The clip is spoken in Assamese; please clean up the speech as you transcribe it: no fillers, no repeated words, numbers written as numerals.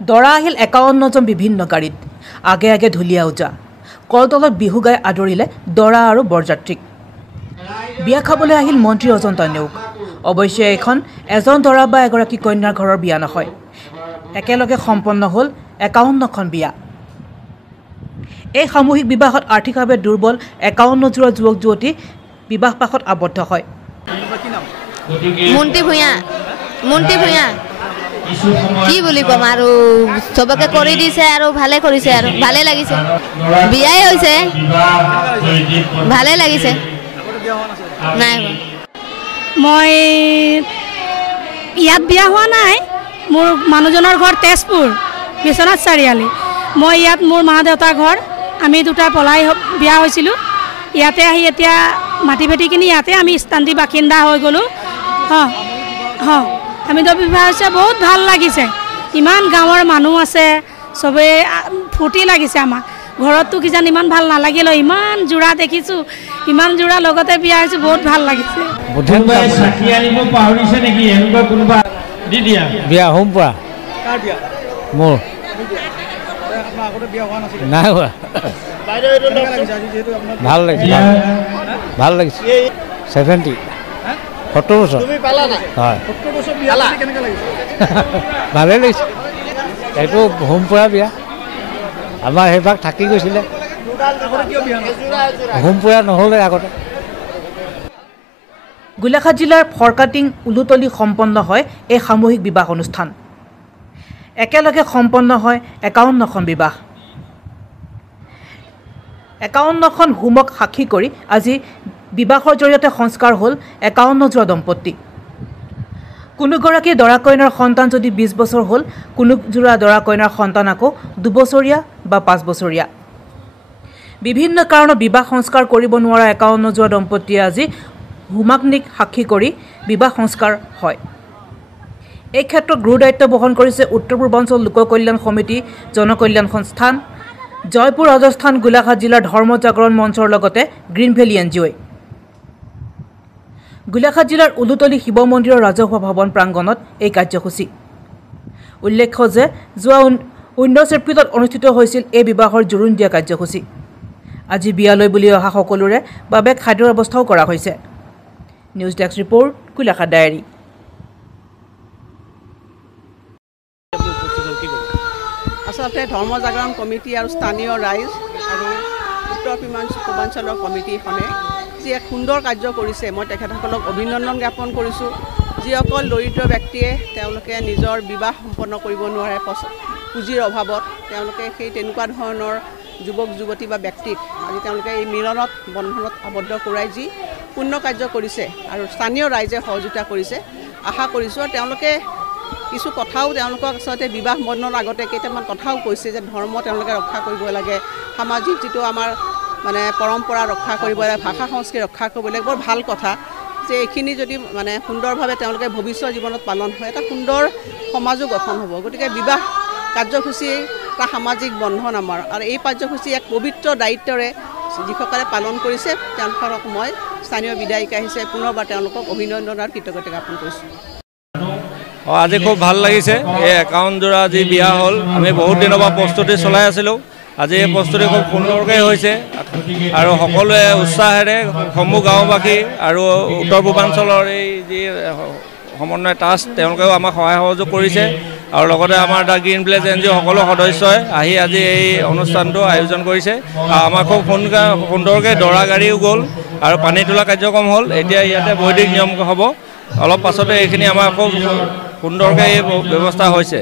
দৰা আহিল 51জন বিভিন্ন গাড়ীত আগে আগে ঢুলীয়া ওজা কলতলত বিহু গাই আদৰিলে দৰা আৰু বৰযাত্ৰীক বিয়া খাবলৈ আহিল মন্ত্ৰী অজন্তা নেওগ অৱশ্যে এখন এজন দৰা বা এগৰাকী কন্যাৰ ঘৰৰ বিয়া নহয় একেলগে সম্পন্ন হ'ল 51খন বিয়া এই সামূহিক বিবাহত আৰ্থিকভাৱে দুৰ্বল 51 যুৱক যুৱতী বিবাহ পাশত আবদ্ধ হয় মন্ত্ৰী ভূঞা কি বুলি কম আৰু সবকে কৰি দিছে আৰু ভালে কৰিছে আৰু ভালে লাগিছে বিয়াই হৈছে ভালে লাগিছে নাই মই ইয়াত বিয়া হোৱা নাই মোৰ মানুহজনৰ ঘৰ তেজপুৰ বিশ্বনাথ চাৰিআলি মই ইয়াত মোৰ মা দেউতাৰ ঘৰ আমি দুটা পলাই বিয়া হৈছিলোঁ ইয়াতে আহি এতিয়া মাটি ভেটিখিনি ইয়াতে আমি স্থানীয় বাসিন্দা হৈ গ'লোঁ আমি তো বিবাহ হৈছে বহুত ভাল লাগিছে ইমান গাঁৱৰ মানুহ আছে সবে ফূৰ্তি লাগিছে আমাক ঘৰততো কিজানি ইমান ভাল নালাগিল ইমান জোৰা দেখিছোঁ ইমান জোৰা লগতে বিয়া হৈছে বহুত ভাল লাগিছে বিয়া হোম পৰা মোৰ নাই হোৱা ভাল লাগিছে 70 বছৰ হয় ভালে লাগিছে এইটো হোম পৰা বিয়া আমাৰ সেইভাগ থাকি গৈছিলে হোম পৰা নহ'লে আগতে গোলাঘাট জিলাৰ ফৰকাটিং উলুতলি সম্পন্ন হয় এই সামূহিক বিবাহ অনুষ্ঠান একেলগে সম্পন্ন হয় 51খন বিবাহ 51খন হোমক সাক্ষী কৰি আজি বিবাহৰ জৰিয়তে সংস্কাৰ হ'ল 51 দম্পতি কোনোগৰাকী দৰা কইনাৰ সন্তান যদি 20 বছৰ হ'ল কোনো জোৰা দৰা কইনাৰ সন্তান আকৌ 2 বছৰীয়া বা 5 বছৰীয়া বিভিন্ন কাৰণত বিবাহ সংস্কাৰ কৰিব নোৱাৰা 51 দম্পতিয়ে আজি হোমাগ্নিক সাক্ষী কৰি বিবাহ সংস্কাৰ হয় এই ক্ষেত্ৰত গুৰু দায়িত্ব বহন কৰিছে উত্তৰ পূৰ্বাঞ্চল লোক কল্যাণ সমিতি জনকল্যাণ সংস্থান জয়পুৰ ৰাজস্থান গোলাঘাট জিলাৰ ধৰ্ম জাগৰণ মঞ্চৰ লগতে গ্ৰীণ ভেলী এনজিঅ'ই গোলাঘাট জিলাৰ উলুতলি শিৱ মন্দিৰৰ ৰাজহুৱা ভৱন প্ৰাংগণত এই কাৰ্যসূচী উল্লেখ্য যে যোৱা 19 এপ্ৰিলত অনুষ্ঠিত হৈছিল এই বিবাহৰ জোৰোণ দিয়া কাৰ্যসূচী আজি বিয়ালৈ বুলি অহা সকলোৰে বাবে খাদ্যৰ ব্যৱস্থাও কৰা হৈছে news desk report Golaghat diary আচলতে ধৰ্ম জাগৰণ কমিটি আৰু স্থানীয় ৰাইজ আৰু উত্তৰ পূৰ্বাঞ্চলৰ কমিটিখনে যি এক সুন্দৰ কাৰ্য কৰিছে মই তেখেতসকলক অভিনন্দন জ্ঞাপন কৰিছোঁ যিসকল দৰিদ্ৰ ব্যক্তিয়ে তেওঁলোকে নিজৰ বিবাহ সম্পন্ন কৰিব নোৱাৰে পুঁজিৰ অভাৱত তেওঁলোকে সেই তেনেকুৱা ধৰণৰ যুৱক যুৱতী বা ব্যক্তিক আজি তেওঁলোকে এই মিলনত বন্ধনত আবদ্ধ কৰাই যি পুণ্য কাৰ্য কৰিছে আৰু স্থানীয় ৰাইজে সহযোগিতা কৰিছে আশা কৰিছোঁ আৰু তেওঁলোকে কিছু কথাও তেওঁলোকক আচলতে বিবাহ বন্ধনৰ আগতে কেইটামান কথাও কৈছে যে ধৰ্ম তেওঁলোকে ৰক্ষা কৰিব লাগে সামাজিক যিটো আমাৰ মানে পৰম্পৰা ৰক্ষা কৰিব লাগে ভাষা সংস্কৃতি ৰক্ষা কৰিব লাগে বৰ ভাল কথা যে এইখিনি যদি মানে সুন্দৰভাৱে তেওঁলোকে ভৱিষ্যত জীৱনত পালন হয় এটা সুন্দৰ সমাজো গঠন হ'ব গতিকে বিবাহ কাৰ্যসূচী এটা সামাজিক বন্ধন আমাৰ আৰু এই কাৰ্যসূচী এক পবিত্ৰ দায়িত্বৰে যিসকলে পালন কৰিছে তেওঁলোকক মই স্থানীয় বিধায়িকা হিচাপে পুনৰবাৰ তেওঁলোকক অভিনন্দন আৰু কৃতজ্ঞতা জ্ঞাপন কৰিছোঁ আজি খুব ভাল লাগিছে এই 51 জোৰা যি বিয়া হ'ল আমি বহুত দিনৰ পৰা প্ৰস্তুতি চলাই আছিলোঁ আজি এই প্ৰস্তুতি খুব সুন্দৰকৈ হৈছে আৰু সকলোৱে উৎসাহেৰে সমূহ গাঁওবাসী আৰু উত্তৰ পূৰ্বাঞ্চলৰ এই যি সমন্বয় ট্ৰাষ্ট তেওঁলোকেও আমাক সহায় সহযোগ কৰিছে আৰু লগতে আমাৰ দ্য গ্ৰীণ ভিলেজ এনজিঅ' সকলো সদস্যই আহি আজি এই অনুষ্ঠানটো আয়োজন কৰিছে আমাৰ খুব সুন্দৰকৈ দৰা গাড়ীও গ'ল আৰু পানী তোলা কাৰ্যক্ৰম হ'ল এতিয়া ইয়াতে বৈদিক নিয়ম হ'ব অলপ পাছতে এইখিনি আমাৰ খুব সুন্দৰকৈ এই ব্যৱস্থা হৈছে